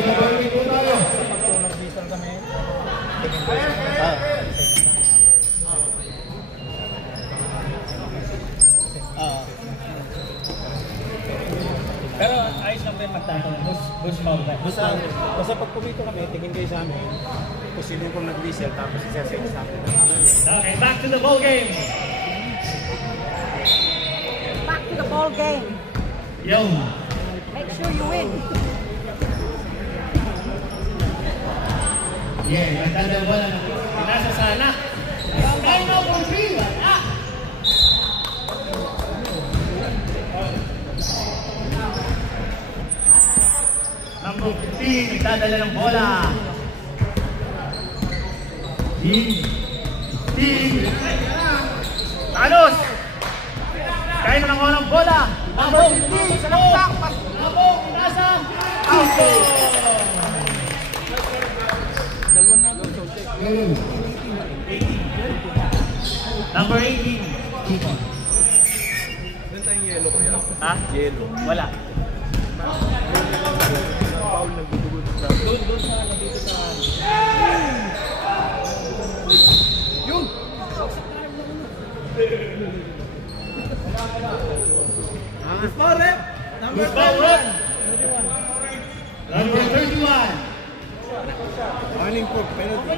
to the ball game po tayo. Pero ayos lang ba yung magtatanong? Bus foul ba? Kasi pag kumito kami, tingin kayo sa amin. Kung sino yung nag-whistle, tapos isa-set sa akin. Okay, back to the ball game! Back to the ball game. Yo! Make sure you win. Yeah, magdadal bola na. Nasa sana. Ay, no, for free! Number 15, nagdadala ng bola. Talos! Kaya na nakuha ng bola. Number 15, sa laksak. Nabong, inasang. Out! Number 18. Meron tayong yellow kaya? Ha? Yellow. Wala. Paul nagdudugot sa doon sa dito sa yun! Foul rep! Number 31! Number 31! Warning for penalty.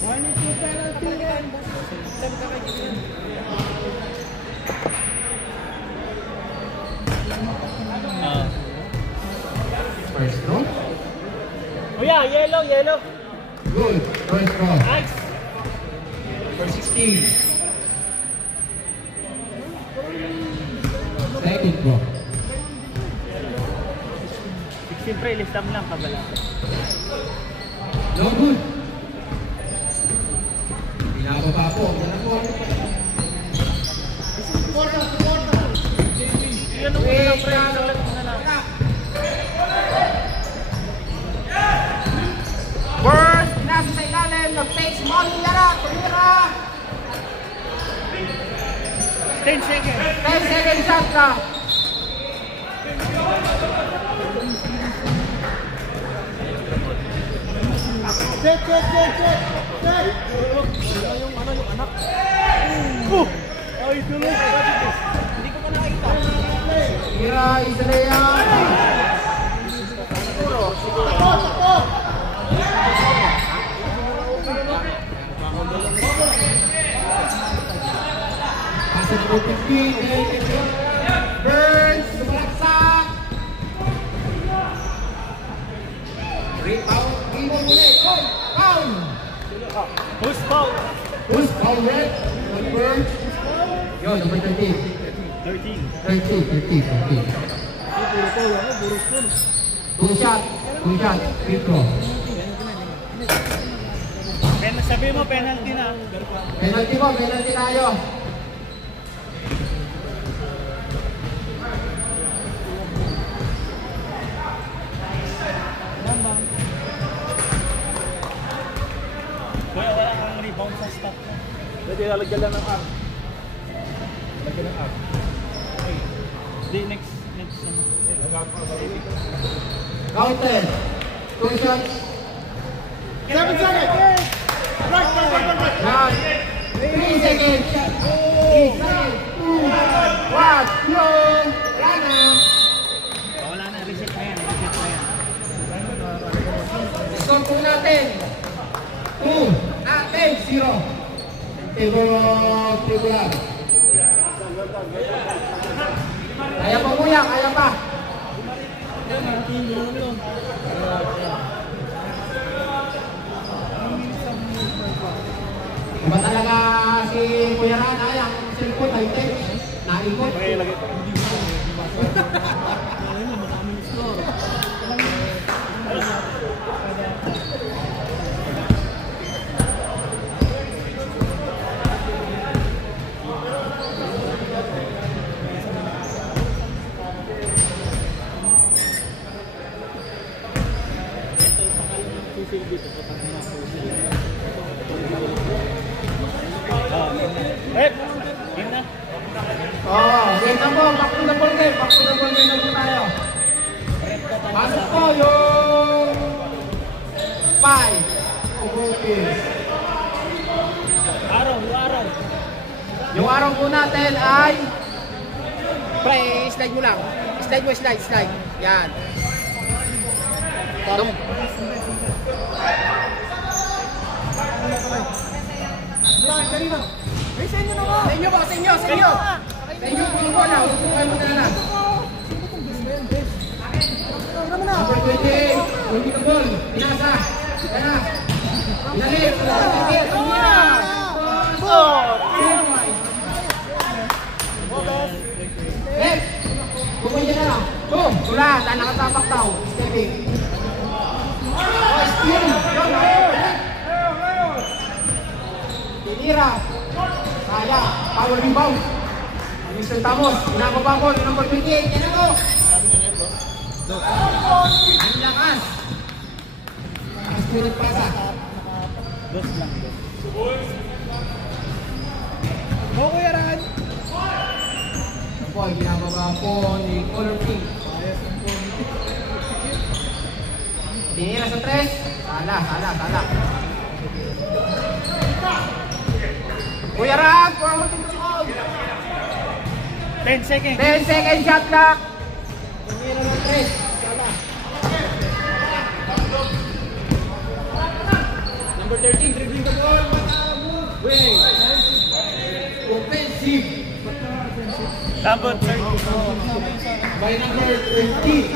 Warning for penalty. First throw. Oh yeah, yellow. Good. First throw. Nice. Number 16. Second throw. Siyempre, listam lang kabala. No good. Pinapapa po. Yan po. Yan ang mga pre. Burst, nasa sa ilalim, nag-face, Molly Lara, tumira. 10 seconds. 10 seconds shot na. Check! Yung anak. Ay, tulog! Hindi ko pa nakita. Tira, isa na yan. Sakto! Pasok po 15. Burns, sumalaksak. Rebound. Rebound ulit. Foul. Who's foul? Who's foul red? Burns. Yo, number 13. 13. 13. Two shot. Free throw. Sabi mo, penalty na. Penalty tayo. Kuya, wala kang rebound sa stop na. Pwede lalagyan lang ng arm. Lagyan ng arm. Okay. Di, next. Counted. Two shots. 7 seconds! Right! 3 seconds. 3 seconds. 2, 1, go. Wala na, reset na yan. Score po natin. 0. Tigulan. Kaya pa kuya, kaya pa. Diba talaga si Kuya Rana, yung cellphone, high-tech, naikot. Okay, lagay pa. Game na. Oh, game na po. Back to the ball game na po tayo. Pasok po yung 5. Araw, yung araw. Yung araw po natin ay pre, slide mo lang. Slide mo, slide. Yan. Sa inyo po, sa inyo. Sa inyo po yung bola. Huwag po kayo magdala. Number 28. Yung ball. Pinasa. Kaya. Inalit. Next. Pupunta na lang. Boom. Wala, dahil nakatapak daw. Stepping. Oh, steal. Tinira. Kaya. Power rebound. Mr. Tamos. Pinababa ko. Yung number 28. Yan ako. Ang lakas. Spirit pasa. Dos lang. Kuya Ran. Ito po ay ginababa po ni Color King. Tinira sa 3. Sala. Kuya Rag, forward to the ball. 10 seconds. 10 second shot clock. Tumira ng 3. Sala. Number 13, dribbling the ball. Wait. Offensive. Tambot, sir. By number 20.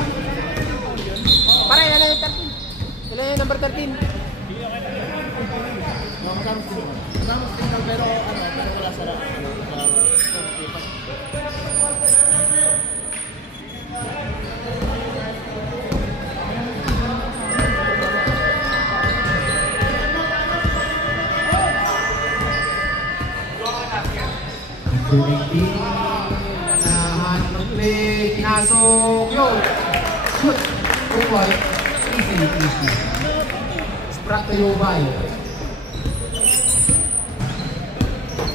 Pare, yan na yung 13. Yan na yung number 13. Pero wala sa lang. Nahan mag-play. Pinasok. Yun. Shoot. Kupal. Easy. Sprat to Yobay.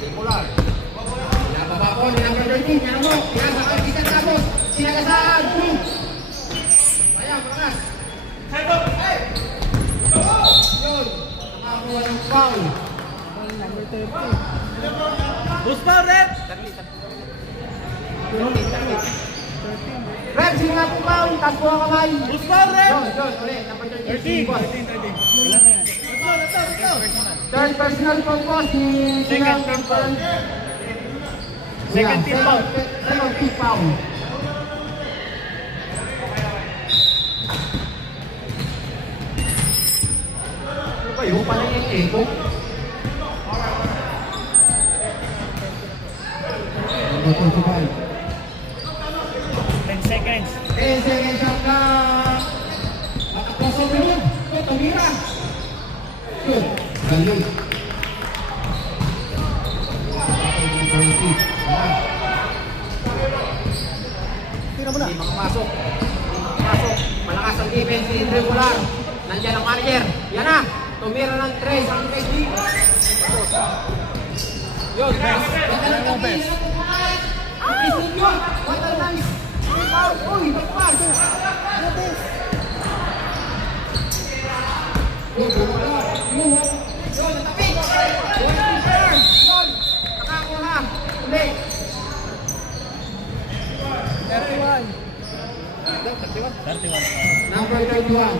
Regular. Nababa po ni number 13. Yan mo. Pinasa ka. Isa tapos. Sinagasaan. Boom. Ayan, makas. Yun. Nakakuha ng foul. Number 30. Boost power, Red! Rep, sige nga po foul. Taas po ang kamay. Boost power, Red! Yun, ulit. Number 13. 13. Ilan na yan? Third personal foul po si Second team foul. Second team foul. Second team foul. Ano ba yun? Paano yung echo? Number 25. 10 seconds. 10 seconds shot na. Crossover yun. Ito, tumira. Yun. Galing. Tira mo na. Hindi makapasok. Malakas ang defense ni Regular. Nandiyan ang marker. Yan na. Tumira ng 3. Ang 3. Yun. What a nice foul. Uy, nagpas. Yun, natapik. Yun, nakakuha. Hindi. 31. 31. Number 31.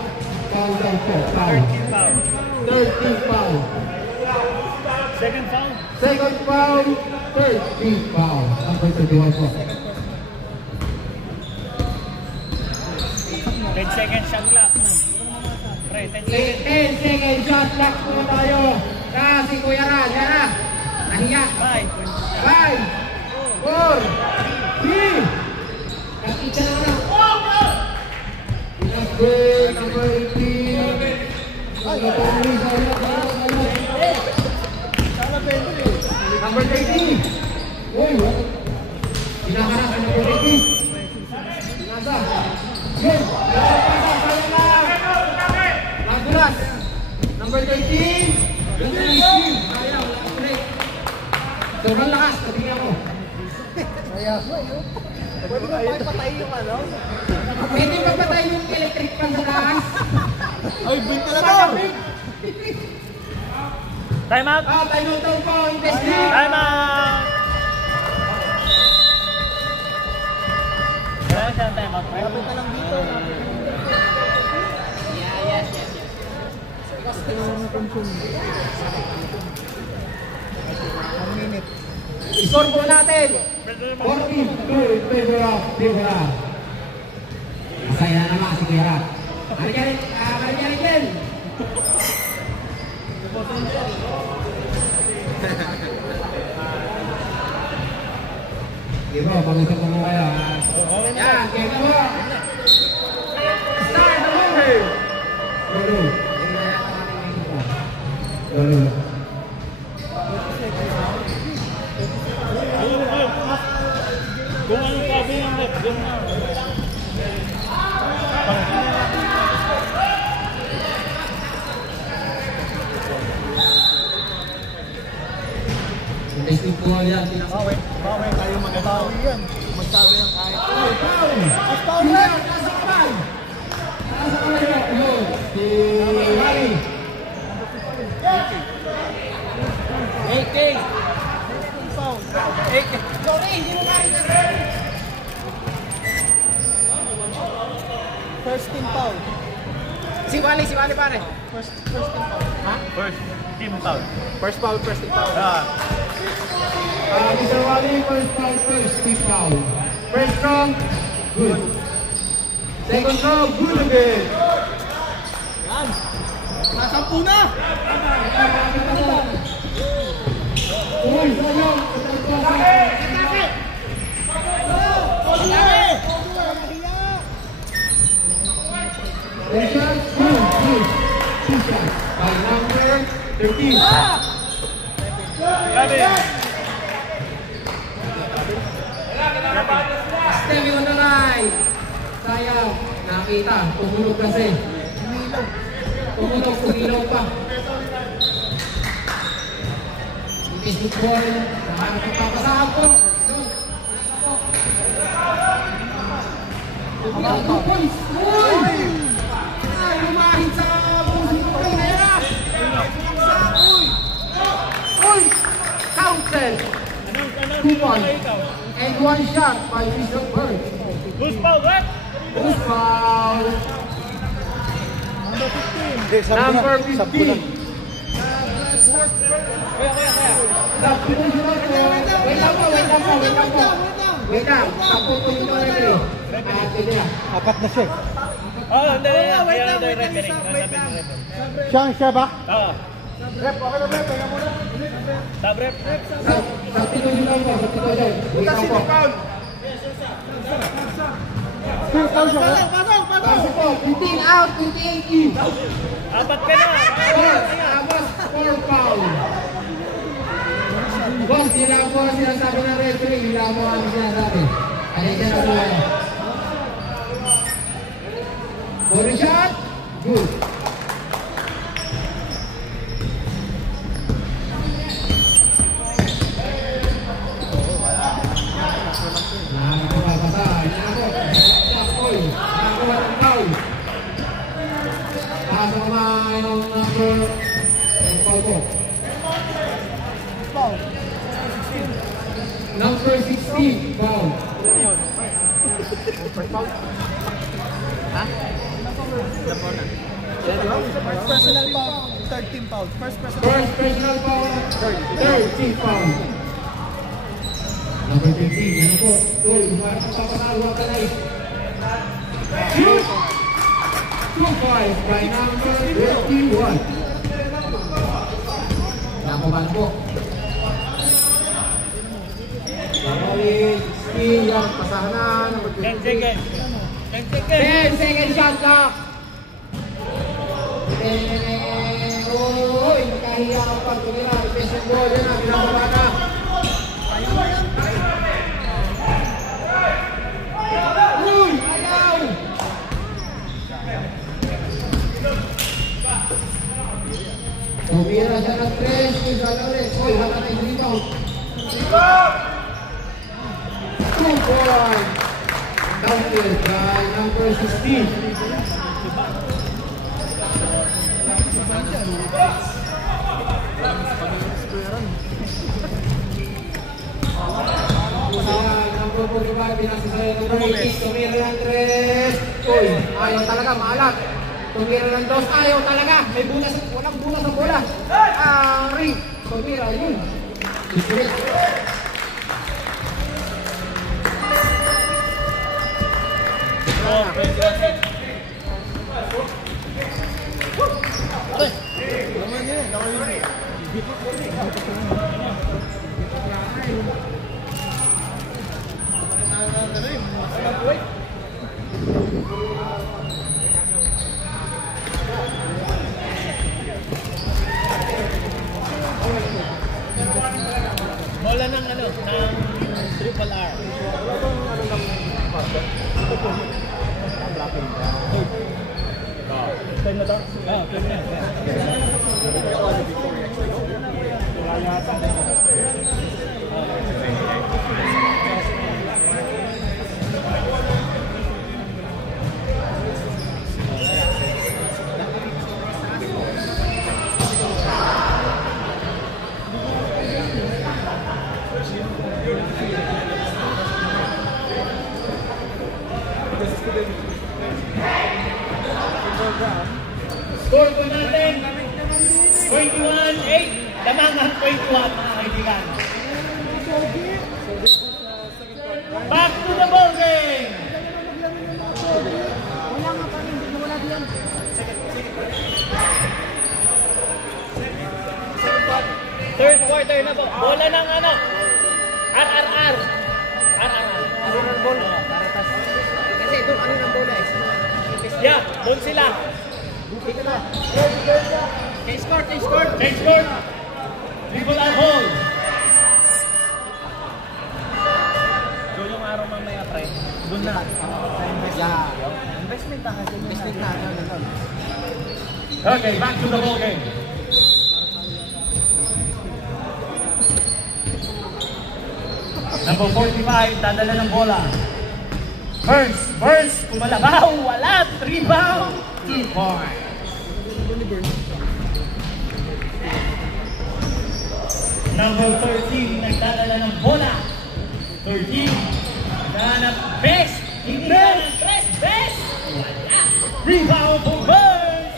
Foul down po. Foul. 13 foul. 13 foul. Second foul. Second foul. 13 foul. Number 31 po. 10 seconds shot clock. Pre, 10 seconds. 10 seconds shot clock po tayo. Kasi Kuya Ran, yan na. Nahiya. 5. 5, 4, 3. Nakita na lang. Number 18. Number 30. Uy, pinakaras ang number 30. Pinasa. Yun. Madulas. Number 13. Ayaw, break. Sobrang lakas. Tabigyan mo. Pwede ba ipatay yung ano? Pwede ba patay yung electric fan sa taas? Ay, bring ka na to! Time out! Time out daw po, investing! Time out! Kailangan siya ng time out. Kapit na lang dito. Yes. Score po natin! 42 in favor of Bigla. Masaya na naman si Kuya. Balik yan. Sige po, pag-usap ko mo kayo. Yan, game po. Start the movie. Lolo. Kung ano sabi ng net, yun na. Testing po yan. Bawin tayo magbawi yan. Magsabi ng kahit. Mas power yan! Nasa kamay! Nasa kamay yun! Si Harry! 8K! 8K! Sorry, hindi mo marin na rin! First team foul. Si Wally pare! First team foul. Ha? First team foul. First team foul. Mr. Wally, first team foul. First round, Good. second round, good again! Yan. Nasampu na. Uy, sayang! One shot, good. Two shots. By number 13. Grabe. Stepping on the line! Sayang, nakita, tumulog kasi. Tumilaw pa. Defensive ball, nakakapapasaan po. Tumilaw 2 points. Uy! Ay, lumahit sa puso ko na yan. Uy! Counted! 2 points. And 1 shot by Mr. Bird. Who's foul, what? Who's foul? Number 15. Wait lang. Tapos po yung referee. Apat na siya. Oh, hindi. Wait lang. Siya ba? Oo. Rep, okay na rep. Teka muna. Stop rep. Pasok po, 15 out, 28 in. Apat ka na. Tapos 4 foul. Boss, sila po ang sinasabi ng referee, sila po ang sinasabi. Alin na po yan. Body shot, good. Number 16, foul. First personal foul. Third team foul. First Personal foul, third team foul. Number 15, yan po. Uy, papasalo ka na eh. Shoot! 2-5 by number 31. Nakuman po. Bawin, skill, yan, pasahanan. 10 seconds. 10 second shot clock. Uy, nakahiya ka pa. Tumira, defensive ball, yan na, binababa na. Uy, ayaw! Tumira siya ng 3, uy, Zalores. Uy, wala na yung rebound. 2 points counter by number 16. Number 45, pinasasaya number 18, tumira ng 3. Uy, ayaw talaga, maalat. Tumira ng 2, ayaw talaga. May butas, walang butas ang bola. Ring, tumira yun. Bola ng ano, ng triple R. Time na to? Oo, time na. Score po natin 21-8. Damangang 21 mga kaibigan. Back to the ball game. Third quarter na po. Bola ng ano? RRR. Ano ng bola? Kasi doon ano ng bola eh. Yeah, doon sila. Change court. People are hold. So yung araw mamaya, pre, doon na. Investment na kasi. Investment na. Okay, back to the ball game. Number 45, dadala ng bola. Burns, kumalabaw, wala, rebound, 2 points. Number 13, nagdadala ng bola. 13, nagdadala ng best, hindi na ng best, wala. Rebound for Burns.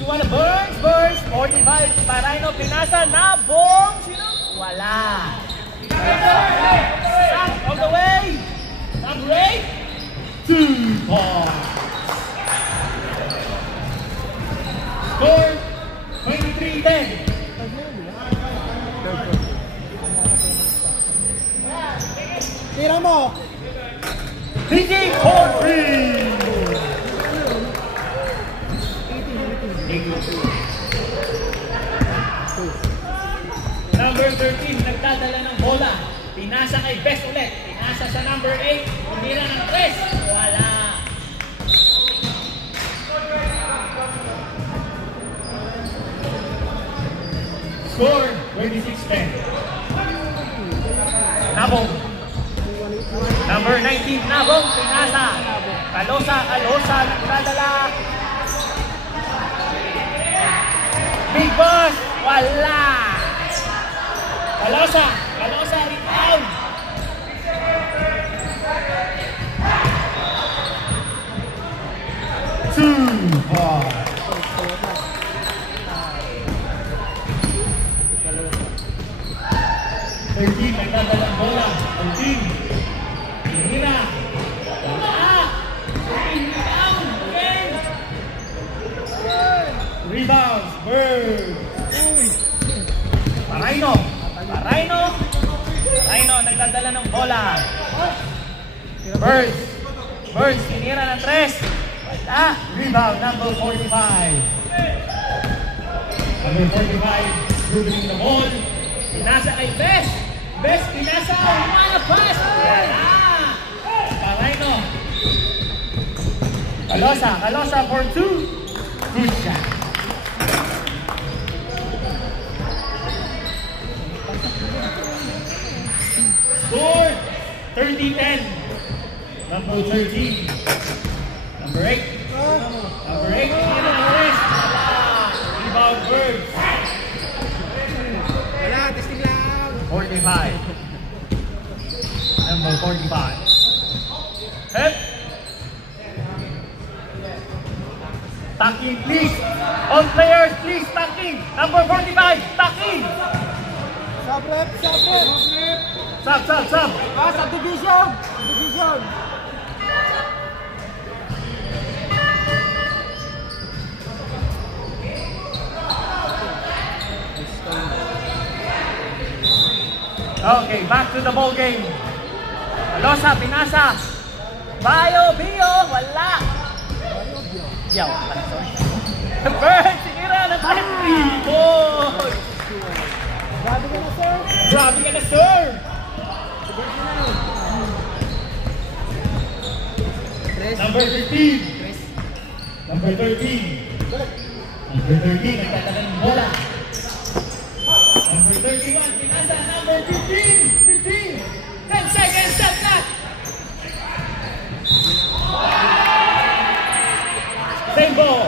You wanna Burns, 45, Parayno, pinasa, nabong, sino? Wala. Stop all the way. Number 8, 2 points. Score 23-10. Tira mo! DJ for 3. Number 13, nagdadala ng bola. Pinasa kay Best ulit. Pinasa sa number 8. Hindi na ng 3. Wala. Score 26-10. Nabong. Number 19, Nabong. Pinasa. Kalosa. Nagdadala. Big Boss. Wala. Kalosa, rebound. Nagdadalang bola. 13. Hira. Wala. Rebound. Again. Rebounds. Bird. Parayno, nagdadala ng bola. Burns, tinira ng 3. Wala. Rebound, number 45. Number 45, dribbling the ball. Pinasa kay Best. Pinasa. Wala pass. Wala. Parayno. Kalosa for 2. Good shot. Score 30-10. Number 13. Number 8. Number 8. Rebound Birds. Wala, testing lang. 45. Number 45. Hep. Tucking, please. All players, please, tucking. Number 45, tucking. Sub rep, sub rep. Sub. Subdivision. Subdivision. Okay, back to the ball game. Alosa, Pinasa. Bio, Bio, wala. Yaw. Bird, sinira ng 3 boy. Grabe ka na, sir. Grabe ka na, sir. Number 15. Number 13. Number 13, nagtatala ng bola. Number 31, Pinasa. Number 15. 10 seconds, shot clock. Same ball.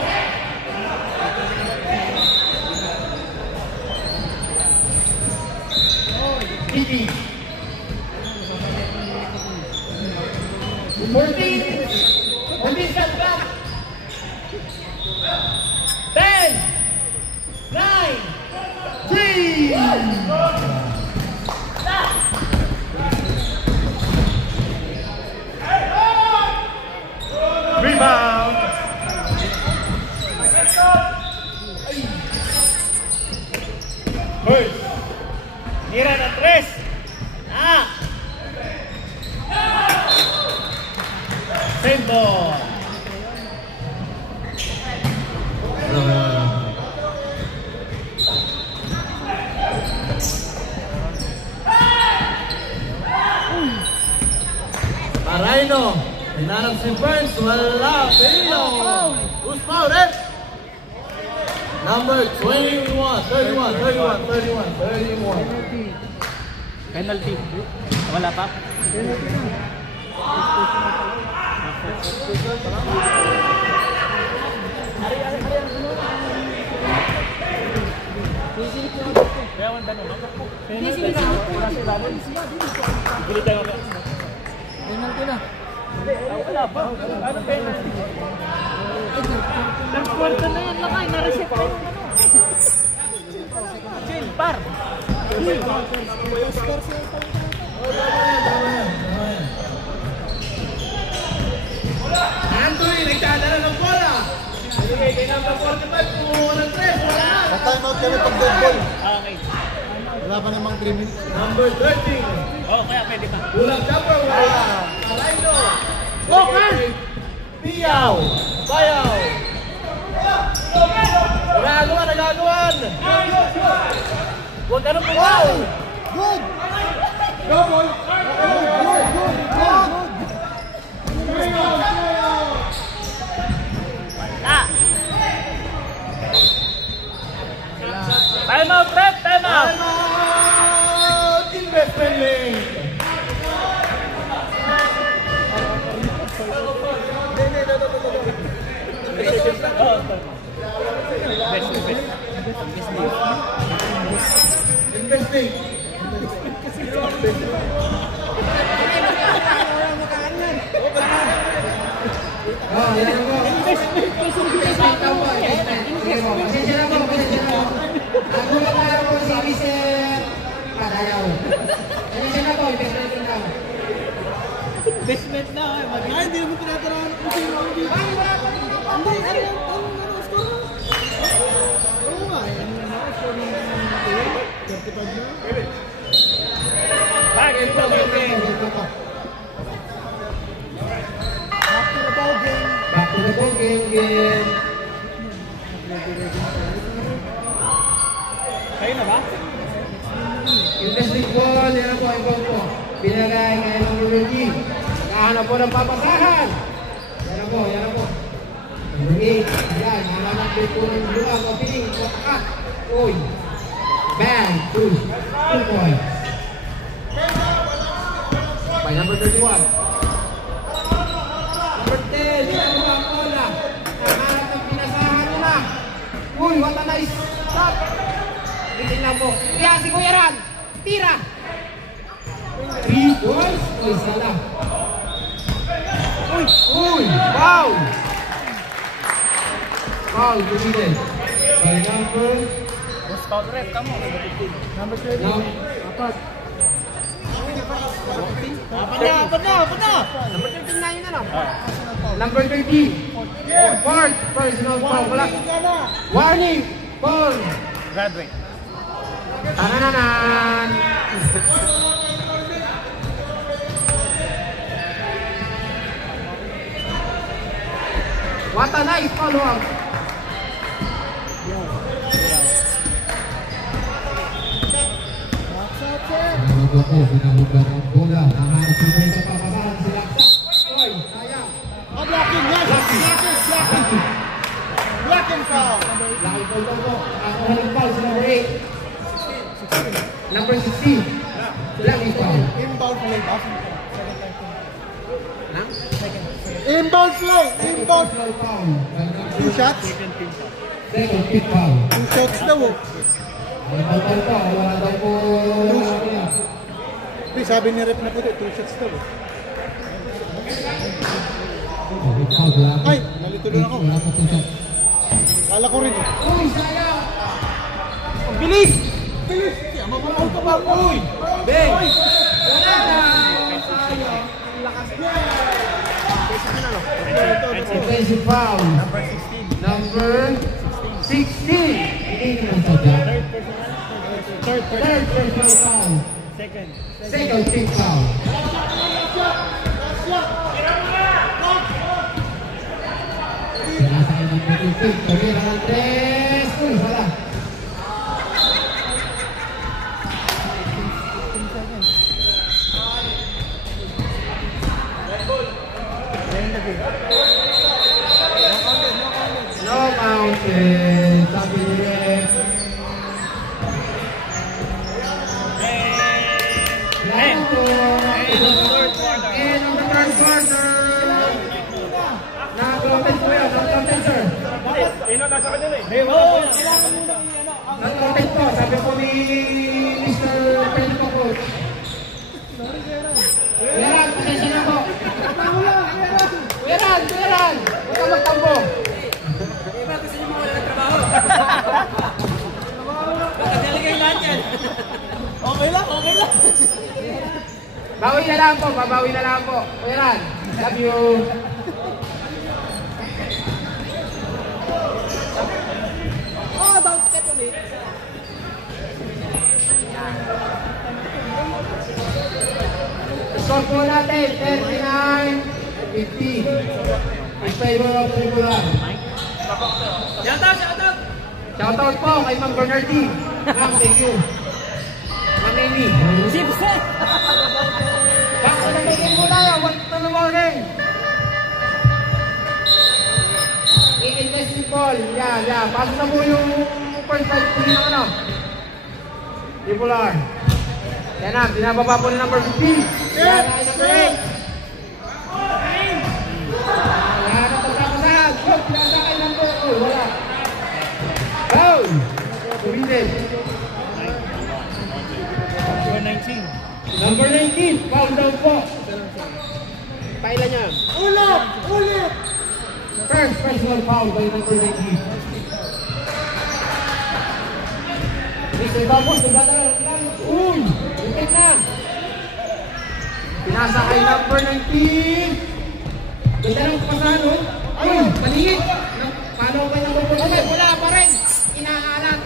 Kiki. 14 shot clock. 10, 9, 3. Rebound. Birds. Tira ng 3. Same ball. Marino. Hinanap si Burns. Wala. Pino. Who's fouled, eh? Number 21. Penalty. Wala pa? Penalty na. Wala pa. Anong penalty? Nag-quarter na yan lang ay. Na-reset pa yung ano. Chill, par. Anthony, nagkadala ng bola. Sige, kay number 45, kumuha ng 3. Wala. Time out kami pag dead ball. Okay. Wala pa namang 3 minutes. Number 13. Oh, kaya pwede pa. Ulang number 1. Marino. Okay. Piyaw. Bayaw. Nagagawan. Huwag ka nang pumaw. Good! Go, boy! Good! Time out, Rep! Time out! Time out! Investment lane. Investing. Oh, yan po. Investment daw po. Pasensya na po. Nagulat na po si Mr. Padayaw. Pasensya na po. Investment daw. Investment na. Ay, hindi mo tinatarahan kung sino ang dito. Hindi, ano, score mo? Oo nga, score mo ng 35 na. Back in the game. Back to the ball game. Kayo na ba? Investment ball. Yan po. Ang ball po. Binagay kay Mangulogi. Nakahanap po ng papasahan. Yan po. Mangulogi. Yan. Nahanap po ng luwang. Opening. Patakat. Uy. Bang. 2 points. By number 31. Uy, what a nice shot. Bitin lang po. Kaya si Kuya Ran. Tira. 3 points. Uy, sala. Uy, wow. Foul, Gumiden. By number... Boss foul ref, kamo. Number 30. Apat. Apat na. Number 13 na yun na. Number 30. Fourth personal foul. Wala. Warning. Foul. Graduate. Tanananan. What a nice follow-up. Binabugban ang bola. Nahanap si May kapapasahan si Laksa. Oy, sayang. Blocking, yes! Blocking foul! Laki po ito po. Ako haling foul si number 8. Number 16. Laki foul. Inbound play. Nang? Inbound play! Inbound! Foul. 2 shots? Second kick foul. 2 shots daw. Wala daw po. Sabi ni rep na po 2 shots daw. Ay, nalituloy ako. Kala ko rin. Uy, sayang. Ang bilis. Bilis! Mababal ka ba? Uy! Beng. Wala na. Sayang. Lakas niya. Offensive foul. Number 16. Hindi naman sadya. Third personal foul. Second kick foul. Sinasakay ng putik. Tumira ng 3. Uy, wala. No mountain. Sabi ni Rep. And on the third quarter. Nag-rotate po yun. Nag-rotate, sir. Nasa kanila eh. Nag-rotate po. Sabi po ni Mr. Pelico Coach. Kuyaran, pasensya na po. Kuyaran. Huwag ka magtambo. Gusto niyo mawala ng trabaho. Baka delegay lahat yan. Okay lang. Babawi na lang po. Kuyaran, love you. Bounce step ulit. Score po natin, 39-50. In favor of Tribulan. Shoutout po kay Ma'am Bernardine. Ma'am, thank you. Ma'am Amy. Basta na may game po tayo. What's the morning? I-invest ball. Yeah. Pasok na po yung first fight po yung ano. Tribulan. Yan na, binababa po ni number 50. Yan na, number 8. Yan na, pagkakasahan. Pinasakay ng po. Wala. Foul! Tumindin. Number 19. Foul down po. Paila niya. Ulit! First personal foul by number 19. Mr. Bamos, nagdadala lang. Uy! Lupit na. Pinasakay number 19. Ganda ng pasahan, no? Uy! Maliit! Paano ba yung number 19? Wala pa rin! Inaalat!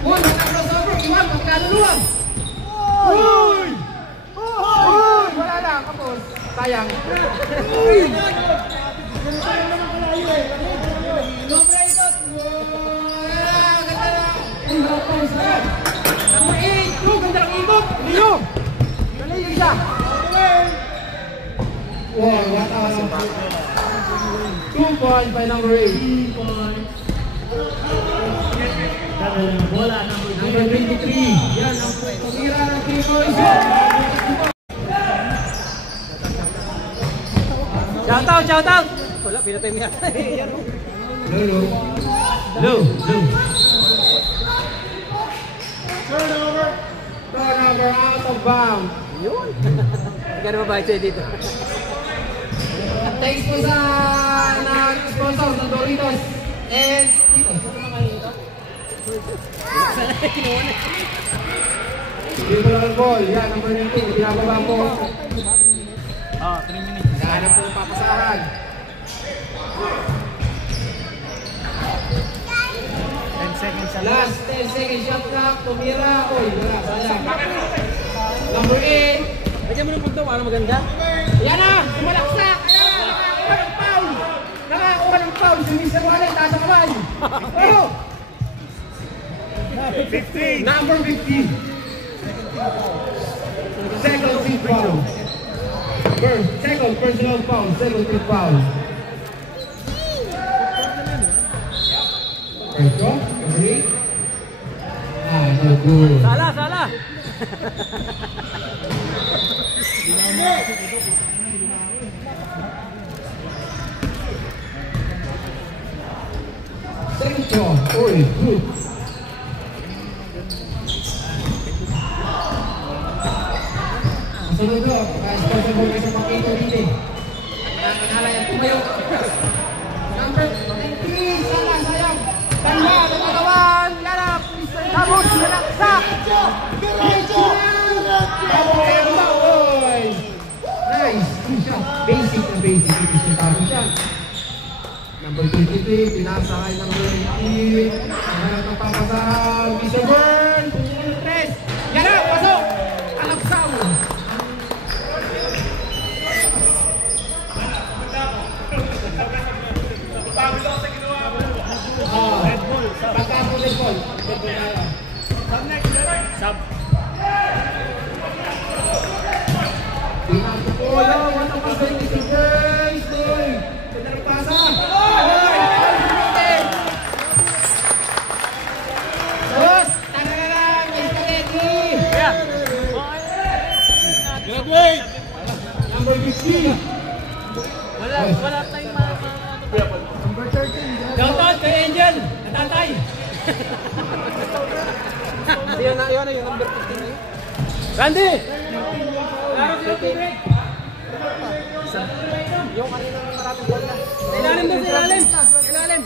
Uy! Naka-crossover! Iwan! Pagkaluluwa! Uy! Wala na! Kapos! Sayang! Uy! Number 8! Ganda ng ibog! Leo! Leo isa! Wow! What a... 2 points by number 8. 3 points. Bola number 23. Yan ang pumira ng 3 points. Shout out! Wala, pinatay niya. Lulu. Turnover out of bounds. Yun. Hindi ka na mabahit sa'yo dito. At thanks po sa nag-sponsor ng Doritos. And dito. Dribble ball. Yan, number 19. Binababa po. 3 minutes. Nahanap po ng papasahan. 10 seconds sa Last 10 seconds shot clock. Tumira. Oy, wala. Sayang. Number 8. Lagyan mo ng punto para maganda. Yan na! Sumalaksak! Ayan! Nakakuha ng foul! Nakakuha ng foul! Si Mr. Wallet, taas ang kamay! Oh! 15. Number 15. Second team foul. Second personal foul. Second team foul. First go. Number 8. No good. Salah! Second shot. Oy, good. Sunod ko, sponsor mo kayo sa Pakito dito. Manala yan, tumayo. Number 19, Salah, sayang. Tanda, nagagawan. Yanap, Mr. Tabos, nalaksak. Nice, good shot. Basic na basic. Mr. Tabos yan. Number 23, pinasahay number 18. Nahanap ng papasahan. Mr. Burn, 3. Yanap, pasok. Alaksaw. Pagkaso Red Bull. Sub. Pinag po yan. What ang pasay guys. Pinag pasa. Dos. Tararang. Spaghetti. Graduate. Number 15. Wala tayong Number 13. Shoutout kay Angel! Natatay! Yun na yung number 15 eh. Randy! Yung kanina ng maraming bola. Ilalim doon sa ilalim! Ilalim!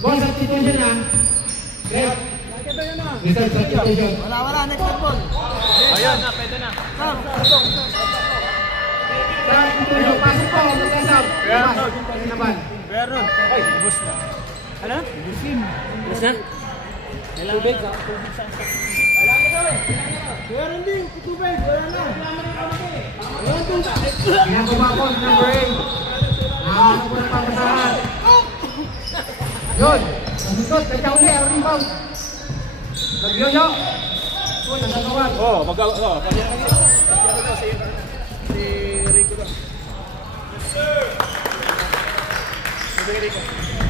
Boss, substitution na. Ref. Reserve substitution. Wala, next ball. Ayun na, pwede na. Substitution. Pasok po. Magkasab. Naman. Meron. Ay, bus na. Ano? Bus na? Tubig ha? Meron din, tubig, wala na. Ginagawa po number 8. Nakakita po ng papasahan. Yun. Nasutot. Kaya uli. Ang rebound. Nag-yoyo. Yun. Nagagawan. Si Rico doon.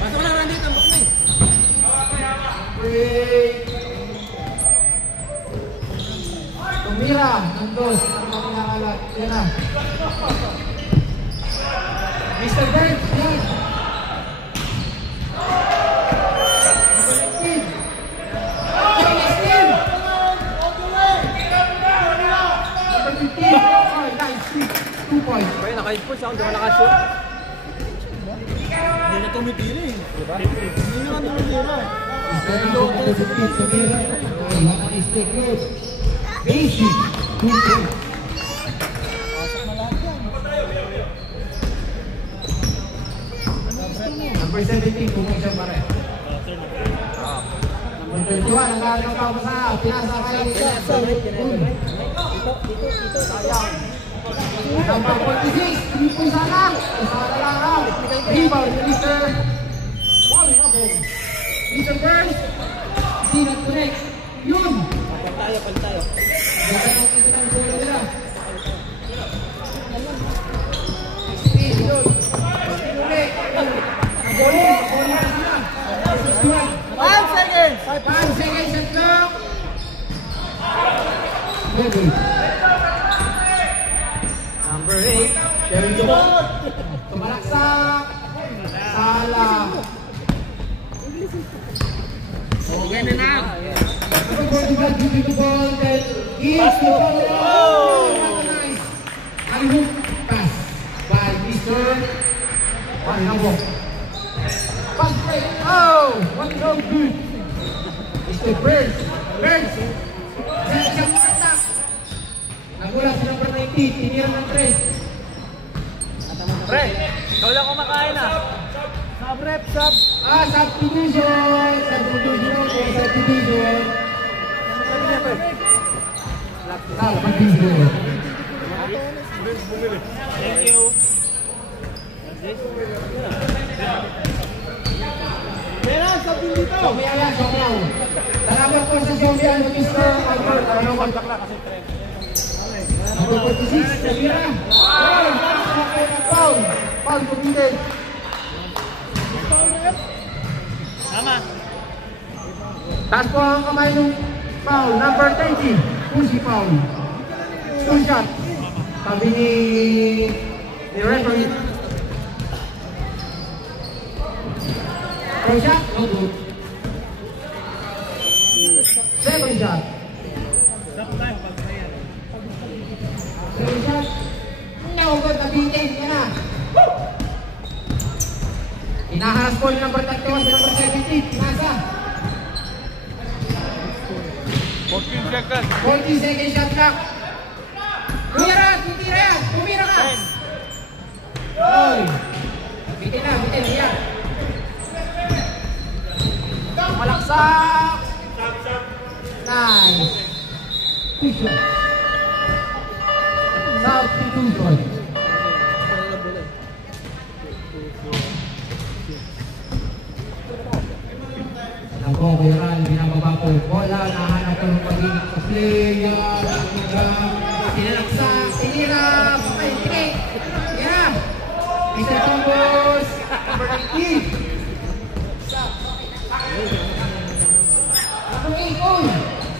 Pasok lang Randy, tambok na eh. Tumira. Nandos. Ang mga pinakalat. Yan na. Mr. Bird. Yan. Kaya naka-input siya, hindi ko nakashoot. Hindi na tumitili. Diba? Hindi na tumitili. Basic. Number 17, kung siya pare. Number 21, ang lahat ng pagpasa. Pinasa kaya nito. Sayang. Number 46, hindi po sana. Sana lang. Rebound, Mr. Mr. Burns. Hindi nag-connect. Yun. Pantayo. Ganda ng kita ng bola nila. Yun. Ulit. Bola na sila. 5 seconds. 5 seconds shot clock. Number 8. Kevin Dumont. Tumalaksak. Salah. Okay na na. Portugal dito to ball. Then gives the ball. Nice. High pass by Mr. Panabo. Pass break. Oh, what no good. Mr. Burns. Burns. Siyang attack. Nagula sa number 19. Tinira ng 3. Pre, ikaw lang kumakain ah. Sub rep, sub. Subdivision. Subdivision. Subdivision. Subdivision. Thank you. Meron, sabi dito. Kumiyaya, sobrang. Salamat po sa Jovian, Mr. Albert. Ano kontak na kasi trend. Number 46, Sabira. Paul. Paul, pumindin. Tama. Taas po ang kamay ng Paul. Number 20, Pusi Paul. Two shot. Sabi ni referee. Pro shot, no good. Second shot. Second shot. No good, nabitin ka na. Inaharas po ng number 31 sa number 17. Nasa. 14 seconds. 40 seconds shot lang. Kumira, titira yan. Kumira ka. Oy. Bitin na, bitin. Iyan. Malaksak. Nice. Quick shot. Substitution. Nako, Bayran, binababa po. Bola, nahanap ko ng pag-ibig sa player. Sinalaksak, sinirap. Ay, sige. Yeah. Mr. Tombos. Number 19. Nakakikon.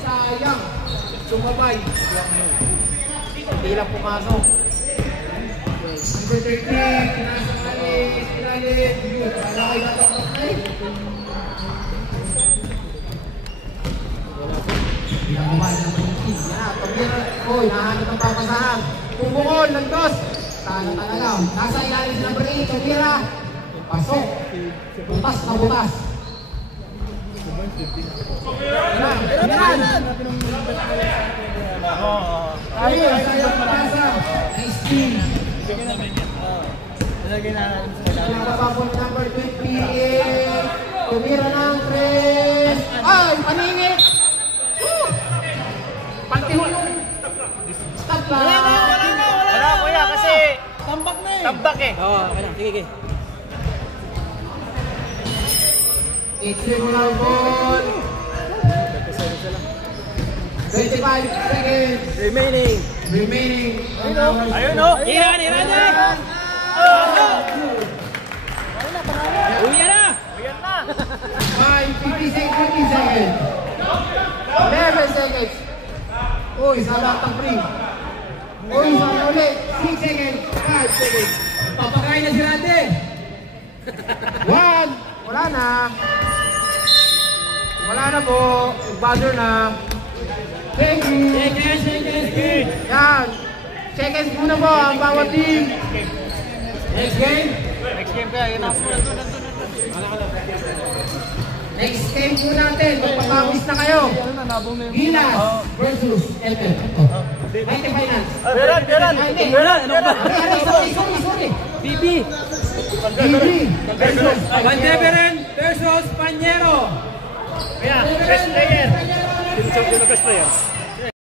Sayang. Sumabay. Hindi lang pumasok. Number 13. Kinasang alis. Kinalit. Yun. Wala kayo natapos na eh. Pinagawa ng pagkikig. Yan. Pag-ira. Hoy, nahanap ang papasahan. Pumukol. Nagdos. Sana talaga. Nasa ilalim si number 8. Pag-ira. Pasok. Butas na butas. Yan. Yan. Ayun. Sayang pagpasa. Nice team. Pinagapapon number 28. Tumira ng 3. Ay, paningit. Pantihon yung stop lang. Wala kuya kasi Tambak na eh. tambak eh. Oo, ano, sige. It's regular ball. 25 seconds. Remaining. Ayun o. Iran. Uwi na. Ayan na. 5, 50 seconds. 11 seconds. Uy, sa lahat ng free. Uy, sa ulit. 6 seconds. 5 seconds. Papakain na si Rante. 1. Wala na. Wala na po. Buzzer na. Thank you. Seconds. Yan. Seconds muna po ang bawat team. Next game. Next game kaya. Yun ako. Next game po natin. Magpapawis na kayo. Gilas versus Elton. 90 finals. Beran. Ano ba? Sorry. BB. Bibi versus Vandeberen versus Panyero. Kaya, best player. Sino best player?